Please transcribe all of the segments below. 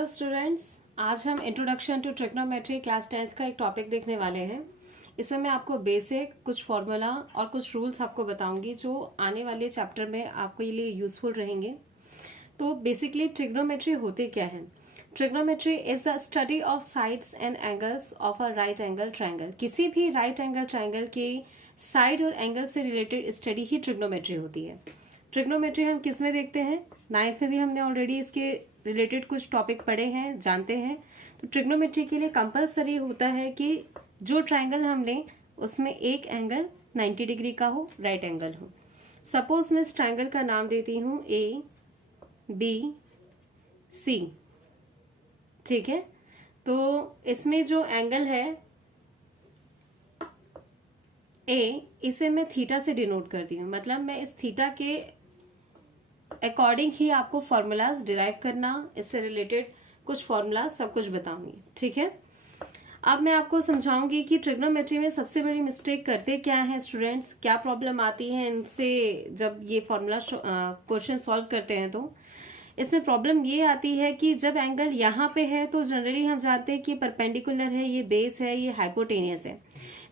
Hello students, आज हम introduction to trigonometry class 10th का एक टॉपिक देखने वाले हैं। इसमें मैं आपको बेसिक कुछ फॉर्मूला और कुछ रूल्स आपको बताऊंगी जो आने वाले चैप्टर में आपके लिए यूजफुल रहेंगे। तो बेसिकली ट्रिग्नोमेट्री होते क्या है? Trigonometry is the study of sides and angles of a right angle triangle. किसी भी राइट एंगल ट्राइंगल के साइड और एंगल से रिलेटेड स्टडी ही ट्रिग्नोमेट्री होती है। ट्रिग्नोमेट्री हम किस में देखते हैं? 9th में भी हमने ऑलरेडी इसके रिलेटेड कुछ टॉपिक पढ़े हैं, जानते हैं। तो ट्रिग्नोमेट्री के लिए कंपलसरी होता है कि जो ट्राइंगल हम लें उसमें एक एंगल 90 डिग्री का हो, राइट एंगल हो। सपोज मैं इस ट्राइंगल का नाम देती हूँ ए बी सी, ठीक है। तो इसमें जो एंगल है ए, इसे मैं थीटा से डिनोट करती हूँ। मतलब मैं इस थीटा के अकॉर्डिंग ही आपको फॉर्मूलाज डिराइव करना, इससे रिलेटेड कुछ फॉर्मूलाज सब कुछ बताऊंगी, ठीक है। अब मैं आपको समझाऊंगी कि ट्रिग्नोमेट्री में सबसे बड़ी मिस्टेक करते क्या है स्टूडेंट्स, क्या प्रॉब्लम आती है इनसे जब ये फॉर्मूला क्वेश्चन सॉल्व करते हैं। तो इसमें प्रॉब्लम ये आती है कि जब एंगल यहाँ पे है तो जनरली हम जानते हैं कि परपेंडिकुलर है, ये बेस है, ये हाइपोटेनियस है।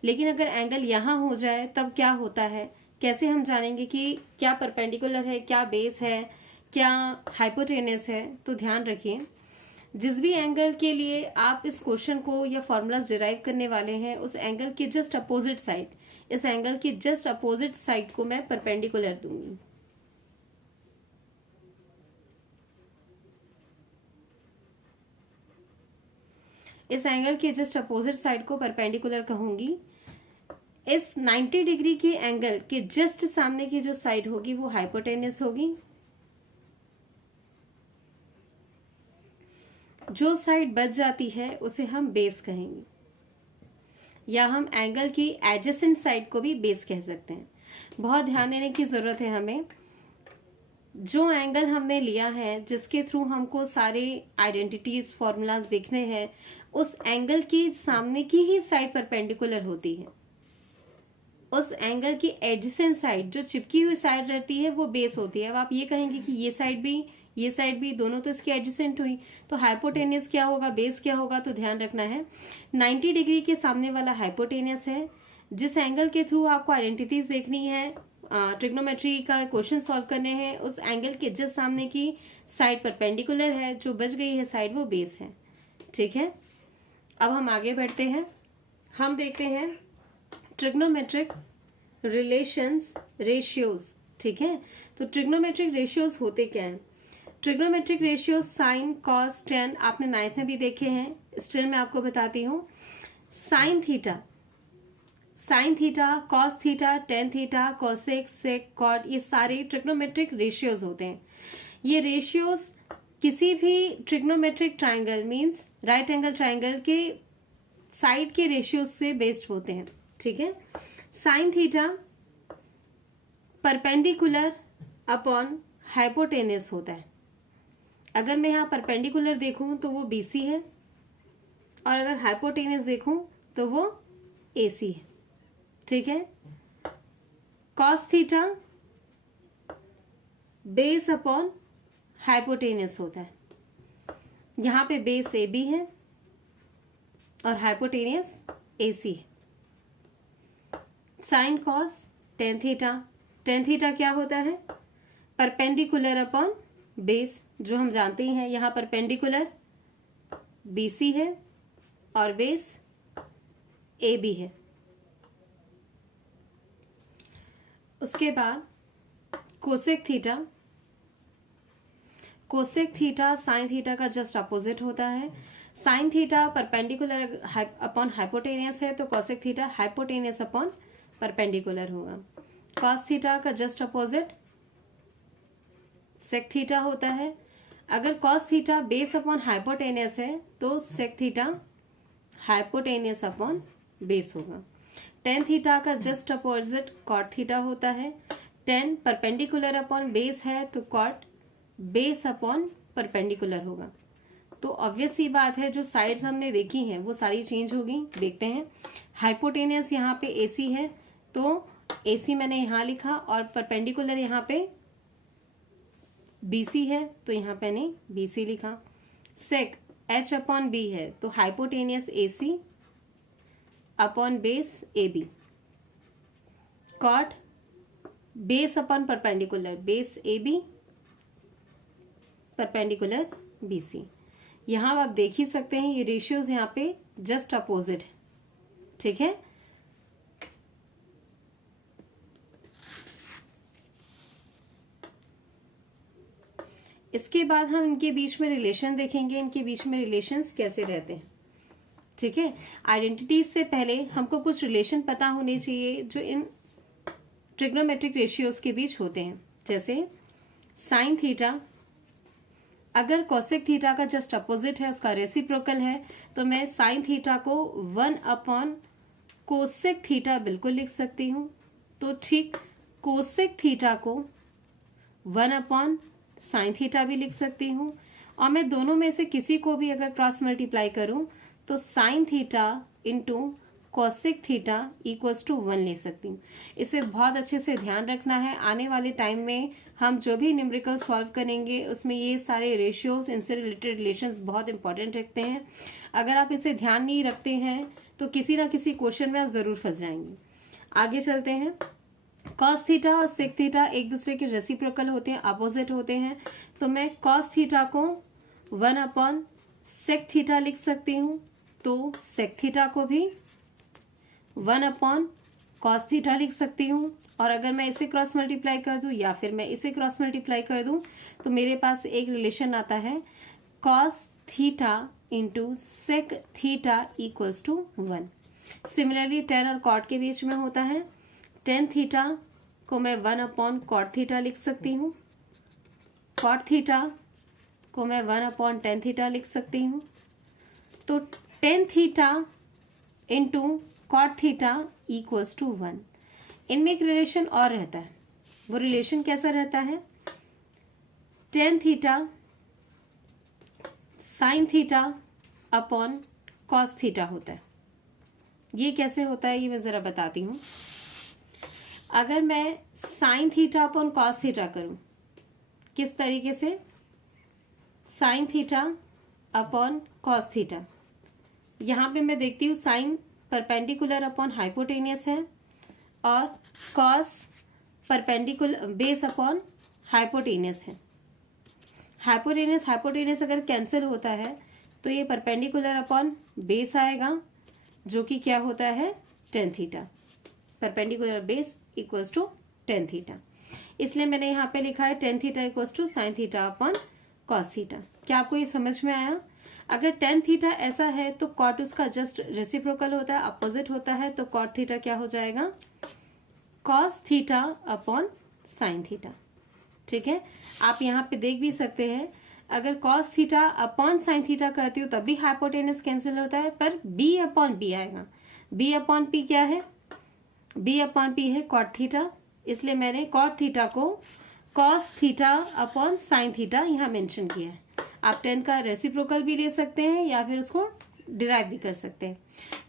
लेकिन अगर एंगल यहाँ हो जाए तब क्या होता है, कैसे हम जानेंगे कि क्या परपेंडिकुलर है, क्या बेस है, क्या हाइपोटेनियस है? तो ध्यान रखिए, जिस भी एंगल के लिए आप इस क्वेश्चन को या फॉर्मूलाज डिराइव करने वाले हैं, उस एंगल की जस्ट अपोजिट साइड, इस एंगल की जस्ट अपोजिट साइड को मैं परपेंडिकुलर दूंगी। इस एंगल की जस्ट अपोजिट साइड को परपेंडिकुलर कहूंगी। इस 90 डिग्री की एंगल के जस्ट सामने की जो साइड होगी वो हाइपोटेनियस होगी। जो साइड बच जाती है उसे हम बेस कहेंगे, या हम एंगल की एडजेसेंट साइड को भी बेस कह सकते हैं। बहुत ध्यान देने की जरूरत है हमें। जो एंगल हमने लिया है, जिसके थ्रू हमको सारे आइडेंटिटीज फॉर्मूलाज देखने हैं, उस एंगल की सामने की ही साइड परपेंडिकुलर होती है। उस एंगल की एडजेसेंट साइड, जो चिपकी हुई साइड रहती है, वो बेस होती है। अब आप ये कहेंगे कि ये साइड भी दोनों तो इसकी एडजेसेंट हुई, तो हाइपोटेनियस क्या होगा, बेस क्या होगा? तो ध्यान रखना है 90 डिग्री के सामने वाला हाइपोटेनियस है। जिस एंगल के थ्रू आपको आइडेंटिटीज देखनी है, ट्रिग्नोमेट्री का क्वेश्चन सॉल्व करने हैं, उस एंगल के जस्ट सामने की साइड परपेंडिकुलर है, जो बच गई है साइड वो बेस है, ठीक है। अब हम आगे बढ़ते हैं, हम देखते हैं ट्रिग्नोमेट्रिक रिलेशंस, रेशियोज, ठीक है। तो ट्रिग्नोमेट्रिक रेशियोज होते क्या हैं? Trigonometric ratios sine, cos, tan आपने 9th में भी देखे हैं। स्टिल मैं आपको बताती हूँ। Sine theta, cos theta, tan theta, cosec, sec, cot, ये सारे ट्रिग्नोमेट्रिक रेशियोज होते हैं। ये रेशियोज किसी भी trigonometric triangle means right angle triangle के साइड के रेशियोज से बेस्ड होते हैं, ठीक है। Sine theta perpendicular upon hypotenuse होता है। अगर मैं यहाँ परपेंडिकुलर देखूं तो वो बीसी है, और अगर हाइपोटेनियस देखूं तो वो एसी है, ठीक है। Cos theta base upon hypotenuse होता है। यहाँ पे बेस ए बी है और हाइपोटेनियस एसी है। साइन कॉस टेन थीटा क्या होता है? परपेंडिकुलर अपॉन बेस, जो हम जानते ही हैं। यहाँ परपेंडिकुलर बीसी है और बेस ए बी है। उसके बाद कोसेक थीटा साइन थीटा का जस्ट अपोजिट होता है। Sine theta perpendicular upon hypotenuse है, तो cosec theta hypotenuse upon perpendicular होगा। कॉस थीटा का जस्ट अपोजिट सेक थीटा होता है। अगर cos theta base upon hypotenuse है तो sec theta hypotenuse upon base होगा। टेन थीटा का जस्ट अपोजिट कॉट थीटा होता है। टेन परपेंडिकुलर अपॉन बेस है तो कॉट बेस अपॉन परपेंडिकुलर होगा। तो ऑब्वियस सी बात है, जो साइड्स हमने देखी हैं वो सारी चेंज होगी। देखते हैं, हाइपोटेनियस यहाँ पे एसी है तो एसी मैंने यहाँ लिखा, और परपेंडिकुलर यहाँ पे बीसी है तो यहाँ पे मैंने बीसी लिखा। सेक एच अपॉन बी है तो hypotenuse A C upon base A B, cot base upon perpendicular base A B perpendicular B C. यहां आप देख ही सकते हैं ये रेशियोज यहाँ पे जस्ट अपोजिट है, ठीक है। इसके बाद हम इनके बीच में रिलेशन देखेंगे, इनके बीच में रिलेशंस कैसे रहते हैं, ठीक है। आइडेंटिटीज से पहले हमको कुछ रिलेशन पता होने चाहिए जो इन ट्रिग्नोमेट्रिक रेशियोज के बीच होते हैं। जैसे साइन थीटा अगर कोसेक थीटा का जस्ट अपोजिट है, उसका रेसिप्रोकल है, तो मैं साइन थीटा को 1 अपॉन कोसेक थीटा बिल्कुल लिख सकती हूं। तो ठीक कोसेक थीटा को 1 अपॉन साइन थीटा भी लिख सकती हूँ। और मैं दोनों में से किसी को भी अगर क्रॉस मल्टीप्लाई करूं तो sine theta into cosec theta equals to 1 ले सकती हूँ। इसे बहुत अच्छे से ध्यान रखना है। आने वाले टाइम में हम जो भी न्यूमेरिकल सॉल्व करेंगे उसमें ये सारे रेशियोज, इनसे रिलेटेड रिलेशंस बहुत इंपॉर्टेंट रखते हैं। अगर आप इसे ध्यान नहीं रखते हैं तो किसी ना किसी क्वेश्चन में आप जरूर फंस जाएंगे। आगे चलते हैं। कॉस थीटा और सेक थीटा एक दूसरे के रेसिप्रोकल होते हैं, अपोजिट होते हैं। तो मैं कॉस थीटा को 1 अपॉन सेक थीटा लिख सकती हूँ, तो सेक थीटा को भी 1 अपॉन कॉस थीटा लिख सकती हूँ। और अगर मैं इसे क्रॉस मल्टीप्लाई कर दूं या फिर मैं इसे क्रॉस मल्टीप्लाई कर दूं तो मेरे पास एक रिलेशन आता है cos theta into sec theta equals to 1। Similarly tan और कॉट के बीच में होता है। टेन थीटा को मैं 1 अपॉन कॉट थीटा लिख सकती हूँ, कॉट थीटा को मैं 1 अपॉन टेन थीटा लिख सकती हूँ। तो tan theta into cot theta equals to 1। इनमें एक रिलेशन और रहता है। वो रिलेशन कैसा रहता है? Tan theta sine theta upon cos theta होता है। ये कैसे होता है ये मैं जरा बताती हूँ। अगर मैं sign theta upon cos theta करूं, किस तरीके से? Sign theta upon cos theta. यहां पे मैं देखती हूँ साइन परपेंडिकुलर अपॉन हाइपोटेनियस है और cos perpendicular base upon hypotenuse है। हाइपोटेनियस अगर कैंसिल होता है तो ये परपेंडिकुलर अपॉन बेस आएगा जो कि क्या होता है? Tan theta. Perpendicular base equals to tan theta. इसलिए मैंने यहाँ पे लिखा है tan theta equals to sine theta upon cos theta. क्या आपको ये समझ में आया? अगर टेन थीटा ऐसा है तो कॉट उसका जस्ट रेसिप्रोकल होता है, अपोजिट होता है, तो कॉट थीटा क्या हो जाएगा? Cos theta upon sine theta. ठीक है, आप यहाँ पे देख भी सकते हैं अगर cos theta upon sine theta करती हूँ तब भी हाइपोटेनस कैंसिल होता है, पर बी अपॉन बी आएगा। बी अपॉन पी क्या है? बी अपॉन पी है कॉट थीटा, इसलिए मैंने कॉट थीटा को cos theta upon sine theta यहाँ मेंशन किया है। आप टेन का रेसिप्रोकल भी ले सकते हैं या फिर उसको डिराइव भी कर सकते हैं।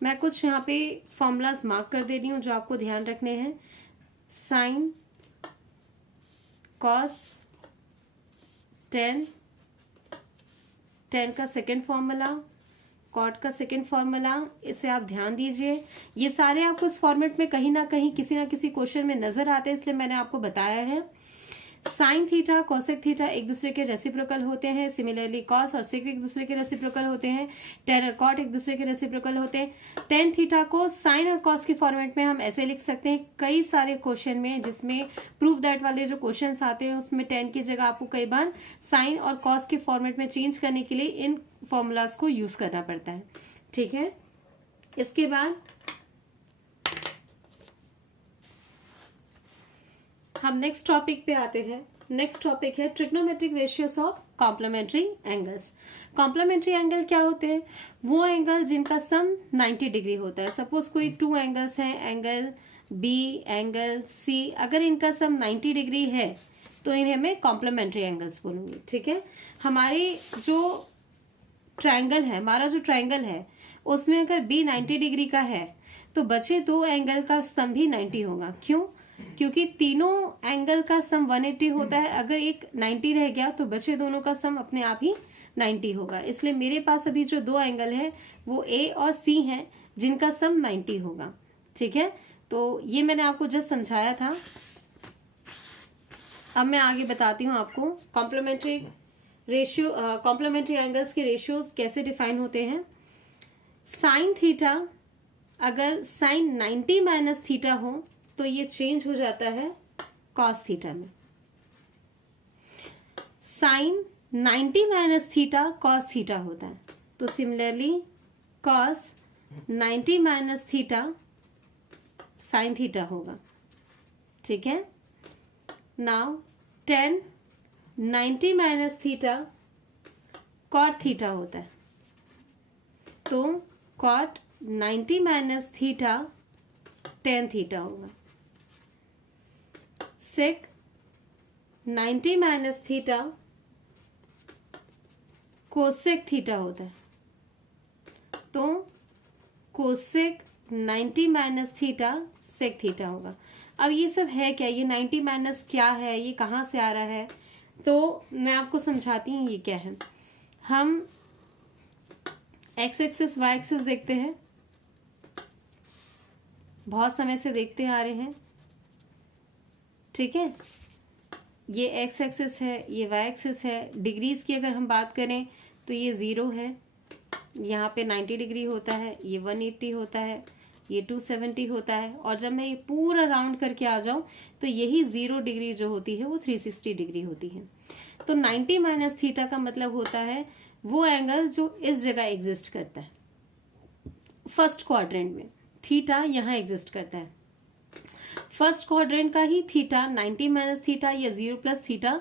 मैं कुछ यहाँ पे फॉर्मूलाज मार्क कर दे रही हूँ जो आपको ध्यान रखने हैं। साइन कॉस टेन, टेन का सेकेंड फॉर्मूला, कॉट का सेकेंड फॉर्मूला, इसे आप ध्यान दीजिए। ये सारे आपको इस फॉर्मेट में कहीं ना किसी क्वेश्चन में नजर आते हैं, इसलिए मैंने आपको बताया है। साइन थीटा कोसेक थीटा एक दूसरे के रेसिप्रोकल होते हैं। सिमिलरली कॉस और सेक एक दूसरे के रेसिप्रोकल होते हैं। टेन और कॉट एक दूसरे के रेसिप्रोकल होते हैं। टेन थीटा को साइन और कॉस के फॉर्मेट में हम ऐसे लिख सकते हैं कई सारे क्वेश्चन में, जिसमें प्रूफ दैट वाले जो क्वेश्चंस आते हैं उसमें टेन की जगह आपको कई बार साइन और कॉस के फॉर्मेट में चेंज करने के लिए इन फॉर्मूलाज को यूज करना पड़ता है। ठीक है, इसके बाद हम नेक्स्ट टॉपिक पे आते हैं। नेक्स्ट टॉपिक है trigonometric ratios of complementary angles. Complementary angle क्या होते हैं? वो एंगल जिनका सम 90 डिग्री होता है। सपोज कोई टू एंगल्स हैं, एंगल बी, एंगल सी, अगर इनका सम 90 डिग्री है तो इन्हें मैं कॉम्प्लीमेंट्री एंगल्स बोलूंगी। ठीक है, हमारी जो ट्रायंगल है, हमारा जो ट्रायंगल है उसमें अगर बी 90 डिग्री का है तो बचे दो एंगल का सम भी 90 होगा। क्यों? क्योंकि तीनों एंगल का सम 180 होता है। अगर एक 90 रह गया तो बचे दोनों का सम अपने आप ही 90 होगा। इसलिए मेरे पास अभी जो दो एंगल है वो ए और सी हैं जिनका सम 90 होगा। ठीक है, तो ये मैंने आपको जस्ट समझाया था। अब मैं आगे बताती हूँ आपको कॉम्प्लीमेंट्री रेशियो, कॉम्प्लीमेंट्री एंगल्स के रेशियोज कैसे डिफाइन होते हैं। साइन थीटा अगर साइन 90 माइनस थीटा हो तो ये चेंज हो जाता है कॉस थीटा में। Sine 90 minus theta cos theta होता है, तो similarly cos 90 minus theta sine theta होगा। ठीक है, now tan 90 minus theta cot theta होता है, तो cot 90 minus theta tan theta होगा। Sec 90 minus theta cosec theta होता है, तो cosec 90 minus theta sec theta होगा। अब ये सब है क्या, ये 90 माइनस क्या है, ये कहाँ से आ रहा है, तो मैं आपको समझाती हूँ ये क्या है। हम एक्स एक्सिस वाई एक्सिस देखते हैं, बहुत समय से देखते आ रहे हैं। ठीक है, ये एक्स एक्सिस है, ये वाई एक्सिस है। डिग्रीज की अगर हम बात करें तो ये 0 है, यहाँ पे 90 डिग्री होता है, ये 180 होता है, ये 270 होता है, और जब मैं ये पूरा राउंड करके आ जाऊं तो यही 0 डिग्री जो होती है वो 360 डिग्री होती है। तो 90 माइनस थीटा का मतलब होता है वो एंगल जो इस जगह एग्जिस्ट करता है, फर्स्ट क्वाड्रेंट में थीटा यहाँ एग्जिस्ट करता है। फर्स्ट क्वाड्रेंट का ही थीटा 90 माइनस थीटा या 0 प्लस थीटा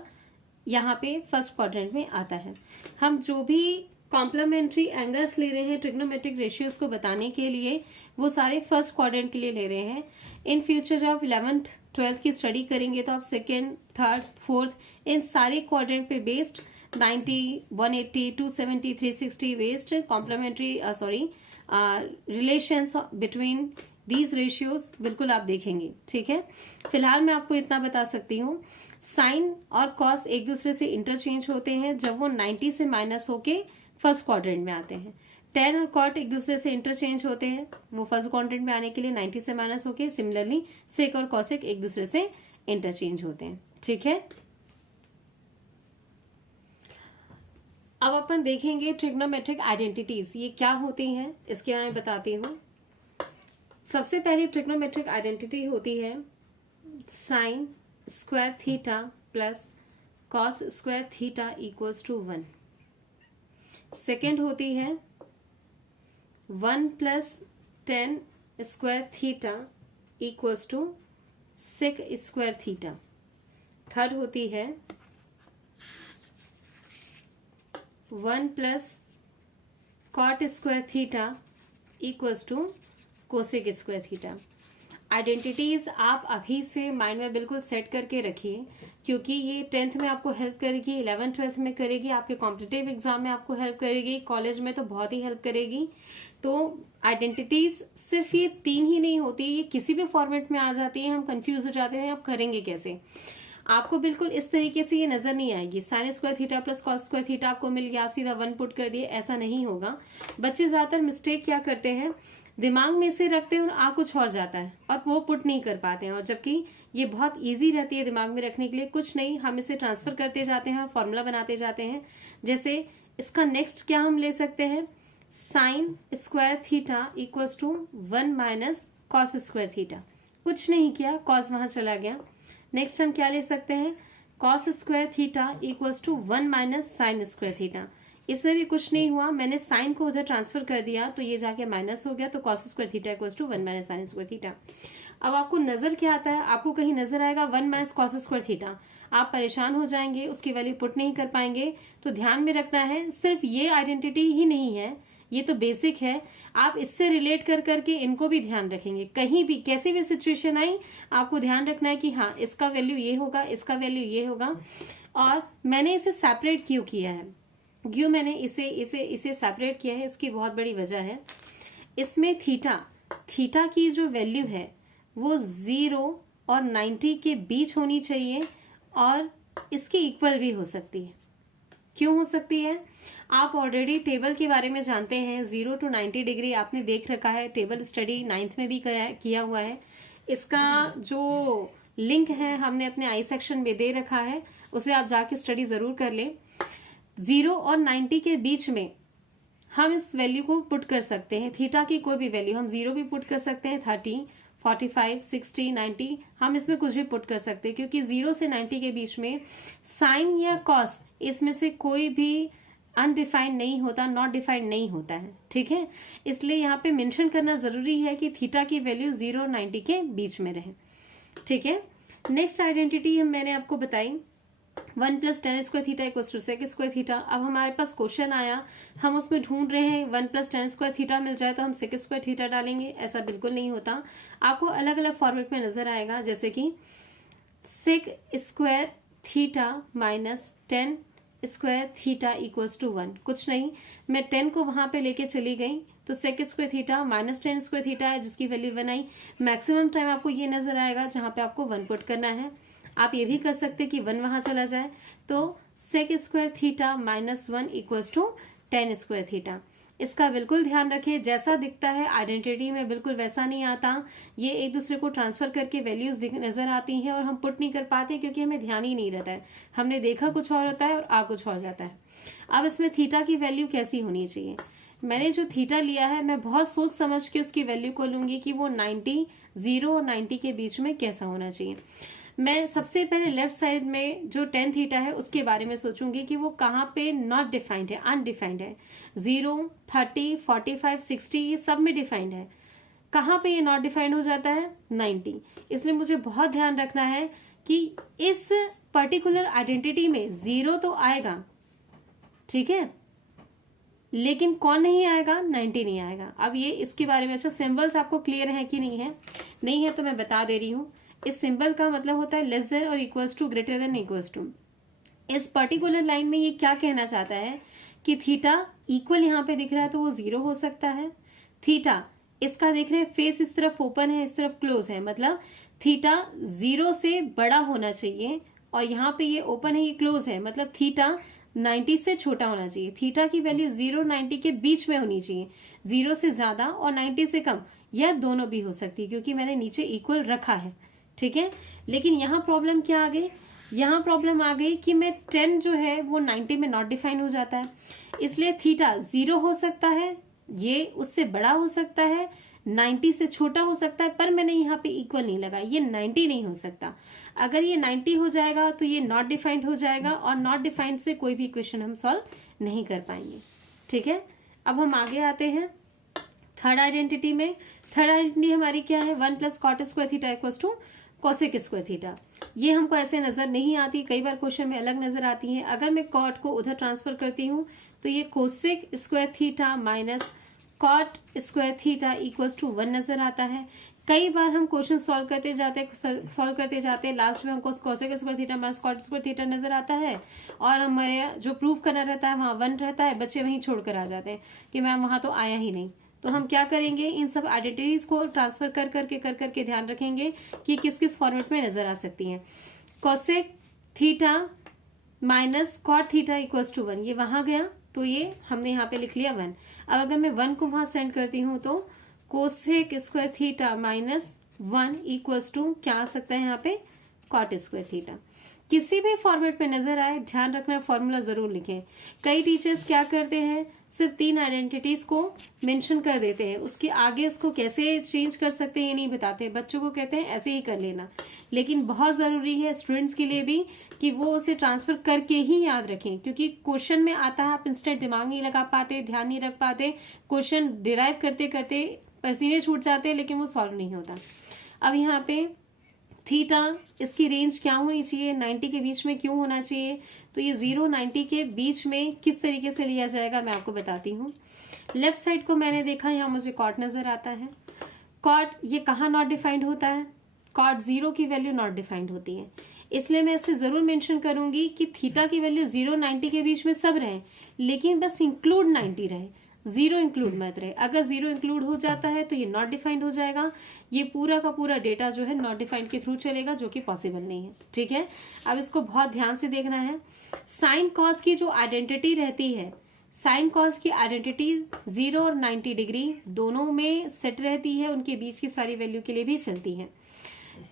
यहाँ पे फर्स्ट क्वाड्रेंट में आता है। हम जो भी कॉम्प्लीमेंट्री एंगल्स ले रहे हैं ट्रिग्नोमेट्रिक रेशियोज को बताने के लिए, वो सारे फर्स्ट क्वाड्रेंट के लिए ले रहे हैं। इन फ्यूचर जब आप 11th 12th की स्टडी करेंगे तो आप सेकेंड, थर्ड, फोर्थ इन सारे क्वाड्रेंट पे based 90, 180, 270, 360 based complementary relations between these ratios बिल्कुल आप देखेंगे। ठीक है, फिलहाल मैं आपको इतना बता सकती हूँ, साइन और कॉस एक दूसरे से इंटरचेंज होते हैं जब वो 90 से माइनस होके फर्स्ट क्वाड्रेंट में आते हैं। टेन और कॉट एक दूसरे से इंटरचेंज होते हैं, वो फर्स्ट क्वाड्रेंट में आने के लिए 90 से माइनस होके। सिमिलरली सेक और कॉसेक एक दूसरे से इंटरचेंज होते हैं। ठीक है, अब अपन देखेंगे ट्रिग्नोमेट्रिक आइडेंटिटीज ये क्या होती हैं, इसके बारे में बताती हूँ। सबसे पहली ट्रिग्नोमेट्रिक आइडेंटिटी होती है sine square theta plus cos square theta equals to 1। Second होती है 1 plus tan square theta equals to sec square theta. Third होती है 1 plus cot square theta equals to cosec square theta. Identities आप अभी से mind में बिल्कुल set करके रखिए, क्योंकि ये 10th में आपको हेल्प करेगी, 11th 12th में करेगी, आपके कॉम्पिटिटिव एग्जाम में आपको हेल्प करेगी, कॉलेज में तो बहुत ही हेल्प करेगी। तो आइडेंटिटीज सिर्फ ये 3 ही नहीं होती, ये किसी भी फॉर्मेट में आ जाती है, हम कंफ्यूज हो जाते हैं अब करेंगे कैसे। आपको बिल्कुल इस तरीके से ये नजर नहीं आएगी sign square theta plus cos square theta आपको मिल गया, आप सीधा 1 पुट कर दिए, ऐसा नहीं होगा। बच्चे ज्यादातर मिस्टेक क्या करते हैं, दिमाग में से रखते हैं और आ कुछ और जाता है और वो पुट नहीं कर पाते हैं, और जबकि ये बहुत इजी रहती है दिमाग में रखने के लिए। कुछ नहीं, हम इसे ट्रांसफर करते जाते हैं और फॉर्मूला बनाते जाते हैं। जैसे इसका नेक्स्ट क्या हम ले सकते हैं, sine square theta equals to 1 minus cos square theta. कुछ नहीं किया, कॉस वहां चला गया। नेक्स्ट हम क्या ले सकते हैं, cos square theta equals to 1 minus sine square theta. इसमें भी कुछ नहीं हुआ, मैंने साइन को उधर ट्रांसफर कर दिया तो ये जाके माइनस हो गया, तो cos square theta equals to 1 minus sine square theta. अब आपको नजर क्या आता है, आपको कहीं नजर आएगा 1 माइनस कॉस स्क्वायर थीटा, आप परेशान हो जाएंगे, उसकी वैल्यू पुट नहीं कर पाएंगे। तो ध्यान में रखना है, सिर्फ ये आइडेंटिटी ही नहीं है, ये तो बेसिक है, आप इससे रिलेट कर करके इनको भी ध्यान रखेंगे। कहीं भी कैसी भी सिचुएशन आई आपको ध्यान रखना है कि हाँ इसका वैल्यू ये होगा, इसका वैल्यू ये होगा। और मैंने इसे सेपरेट क्यों किया है, क्यों मैंने इसे सेपरेट किया है, इसकी बहुत बड़ी वजह है। इसमें थीटा की जो वैल्यू है वो 0 और 90 के बीच होनी चाहिए और इसके इक्वल भी हो सकती है। क्यों हो सकती है? आप ऑलरेडी टेबल के बारे में जानते हैं, 0 to 90 डिग्री आपने देख रखा है, टेबल स्टडी 9th में भी किया हुआ है। इसका जो लिंक है हमने अपने आई सेक्शन में दे रखा है, उसे आप जाके स्टडी जरूर कर लें। 0 और 90 के बीच में हम इस वैल्यू को पुट कर सकते हैं, थीटा की कोई भी वैल्यू, हम 0 भी पुट कर सकते हैं, 30, 45, 60, 90, हम इसमें कुछ भी पुट कर सकते हैं, क्योंकि 0 से 90 के बीच में साइन या कॉस इसमें से कोई भी अनडिफाइंड नहीं होता, नॉट डिफाइंड नहीं होता है, ठीक है। इसलिए यहाँ पे मेंशन करना जरूरी है कि थीटा की वैल्यू 0 और 90 के बीच में रहे, ठीक है। नेक्स्ट आइडेंटिटी मैंने आपको बताई 1 + tan square theta equals to sec square theta. अब हमारे पास क्वेश्चन आया, हम उसमें ढूंढ रहे हैं 1 + tan स्क्वायर थीटा मिल जाए तो हम sec स्क्वायर थीटा डालेंगे, ऐसा बिल्कुल नहीं होता। आपको अलग अलग फॉर्मेट में नजर आएगा, जैसे कि sec square theta minus tan square theta equals to 1। कुछ नहीं, मैं 10 को वहां पे लेके चली गई तो sec square theta minus tan square theta है, जिसकी वैल्यू 1 आई। मैक्सिमम टाइम आपको ये नजर आएगा जहां पे आपको 1 पुट करना है। आप ये भी कर सकते कि 1 वहां चला जाए, तो sec square theta minus 1 equals to tan square theta. इसका बिल्कुल ध्यान रखिए, जैसा दिखता है आइडेंटिटी में बिल्कुल वैसा नहीं आता। ये एक दूसरे को ट्रांसफर करके वैल्यूज नजर आती हैं और हम पुट नहीं कर पाते क्योंकि हमें ध्यान ही नहीं रहता है, हमने देखा कुछ और होता है और आ कुछ और जाता है। अब इसमें थीटा की वैल्यू कैसी होनी चाहिए? मैंने जो थीटा लिया है मैं बहुत सोच समझ के उसकी वैल्यू को लूंगी कि वो 90, 0 और 90 के बीच में कैसा होना चाहिए। मैं सबसे पहले लेफ्ट साइड में जो tan थीटा है उसके बारे में सोचूंगी कि वो कहाँ पे नॉट डिफाइंड है, अनडिफाइंड है। 0, 30, 45, 60 ये सब में डिफाइंड है। कहाँ पे ये नॉट डिफाइंड हो जाता है? 90। इसलिए मुझे बहुत ध्यान रखना है कि इस पर्टिकुलर आइडेंटिटी में 0 तो आएगा, ठीक है, लेकिन कौन नहीं आएगा? 90 नहीं आएगा। अब ये इसके बारे में अच्छा सिंबल्स आपको क्लियर है कि नहीं है? नहीं है तो मैं बता दे रही हूँ। इस सिंबल का मतलब होता है लेस देन और equals to, greater than equals to. इस पर्टिकुलर लाइन में ये क्या कहना चाहता है कि थीटा इक्वल यहाँ पे दिख रहा है तो वो 0 हो सकता है। थीटा इसका देख रहे हैं फेस इस तरफ ओपन है, इस तरफ क्लोज है, मतलब थीटा 0 से बड़ा होना चाहिए और यहाँ पे ये ओपन है, ये क्लोज है, मतलब थीटा 90 से छोटा होना चाहिए। थीटा की वैल्यू 0 90 के बीच में होनी चाहिए, 0 से ज्यादा और 90 से कम, या दोनों भी हो सकती है क्योंकि मैंने नीचे इक्वल रखा है, ठीक है। लेकिन यहाँ प्रॉब्लम क्या आ गई? यहाँ प्रॉब्लम आ गई कि मैं 10 जो है वो 90 में नॉट डिफाइन हो जाता है, इसलिए थीटा 0 हो सकता है, ये उससे बड़ा हो सकता है, 90 से छोटा हो सकता है, पर मैंने यहाँ पे इक्वल नहीं लगाया, ये 90 नहीं हो सकता। अगर ये 90 हो जाएगा तो ये नॉट डिफाइंड हो जाएगा और नॉट डिफाइंड से कोई भी इक्वेशन हम सॉल्व नहीं कर पाएंगे, ठीक है। अब हम आगे आते हैं थर्ड आइडेंटिटी में। थर्ड आइडेंटिटी हमारी क्या है? 1 + cot square theta equals to cosec square theta. ये हमको ऐसे नजर नहीं आती, कई बार क्वेश्चन में अलग नजर आती है। अगर मैं कॉट को उधर ट्रांसफर करती हूँ तो ये cosec square theta minus cot square theta equals to 1 नजर आता है। कई बार हम क्वेश्चन सॉल्व करते जाते लास्ट में हमको cosec square theta minus cot square theta नजर आता है और हमारे जो प्रूव करना रहता है वहां 1 रहता है, बच्चे वहीं छोड़कर आ जाते हैं कि मैम वहां तो आया ही नहीं। तो हम क्या करेंगे, इन सब आइडेंटिटीज को ट्रांसफर कर करके ध्यान रखेंगे कि किस किस फॉर्मेट में नजर आ सकती हैं। Cosec theta minus cot theta equals to 1, ये वहां गया तो ये हमने यहाँ पे लिख लिया 1। अब अगर मैं 1 को वहां सेंड करती हूँ तो cosec square theta minus 1 equals to क्या आ सकता है यहाँ पे? Cot square theta. किसी भी फॉर्मेट में नजर आए ध्यान रखना, फॉर्मूला जरूर लिखें। कई टीचर्स क्या करते हैं, सिर्फ 3 आइडेंटिटीज को मेंशन कर देते हैं, उसके आगे उसको कैसे चेंज कर सकते हैं ये नहीं बताते, बच्चों को कहते हैं ऐसे ही कर लेना। लेकिन बहुत जरूरी है स्टूडेंट्स के लिए भी कि वो उसे ट्रांसफर करके ही याद रखें, क्योंकि क्वेश्चन में आता है आप इंस्टेंट दिमाग नहीं लगा पाते, ध्यान नहीं रख पाते, क्वेश्चन डिराइव करते करते पसीने छूट जाते हैं लेकिन वो सॉल्व नहीं होता। अब यहाँ पे थीटा इसकी रेंज क्या होनी चाहिए, 90 के बीच में क्यों होना चाहिए? तो ये 0 90 के बीच में किस तरीके से लिया जाएगा मैं आपको बताती हूँ। लेफ्ट साइड को मैंने देखा, यहाँ मुझे कॉट नजर आता है। कॉट ये कहाँ नॉट डिफाइंड होता है? कॉट 0 की वैल्यू नॉट डिफाइंड होती है, इसलिए मैं इसे जरूर मेंशन करूंगी कि थीटा की वैल्यू 0 90 के बीच में सब रहे, लेकिन बस इंक्लूड 90 रहे। जीरो इंक्लूड मत रहे। अगर जीरो इंक्लूड हो जाता है तो ये नॉट डिफाइंड हो जाएगा, ये पूरा का पूरा डेटा जो है नॉट डिफाइंड के थ्रू चलेगा, जो कि पॉसिबल नहीं है। ठीक है, अब इसको बहुत ध्यान से देखना है। साइन कॉस की जो आइडेंटिटी रहती है, साइन कॉस की आइडेंटिटी 0 और 90 डिग्री दोनों में सेट रहती है, उनके बीच की सारी वैल्यू के लिए भी चलती है।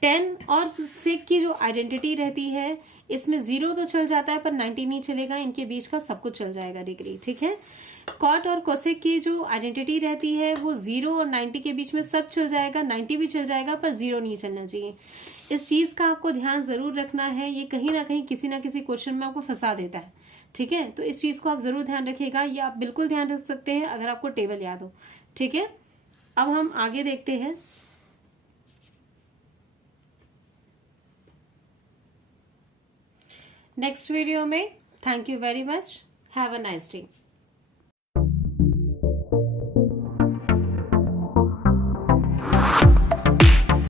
टेन और सेक की जो आइडेंटिटी रहती है, इसमें 0 तो चल जाता है पर 90 नहीं चलेगा, इनके बीच का सब कुछ चल जाएगा डिग्री। ठीक है, कॉट और कोसेक की जो आइडेंटिटी रहती है वो 0 और 90 के बीच में सब चल जाएगा, 90 भी चल जाएगा पर 0 नहीं चलना चाहिए। इस चीज का आपको ध्यान जरूर रखना है, ये कहीं ना कहीं किसी ना किसी क्वेश्चन में आपको फंसा देता है। ठीक है, तो इस चीज को आप जरूर ध्यान रखिएगा, ये आप बिल्कुल ध्यान रख सकते हैं अगर आपको टेबल याद हो। ठीक है, अब हम आगे देखते हैं। नेक्स्ट वीडियो में। Thank you very much, have a nice day.